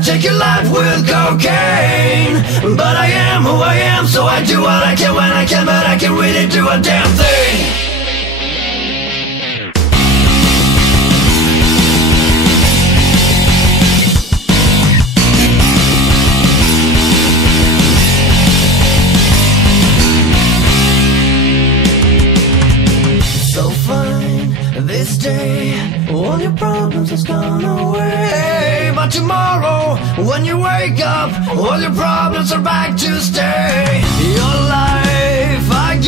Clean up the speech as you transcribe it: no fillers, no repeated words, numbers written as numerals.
life, take your life with cocaine. But I am who I am, so I do what I can when I can, but I can really do a damn thing. This day, all your problems has gone away. But tomorrow, when you wake up, all your problems are back to stay. Your life, I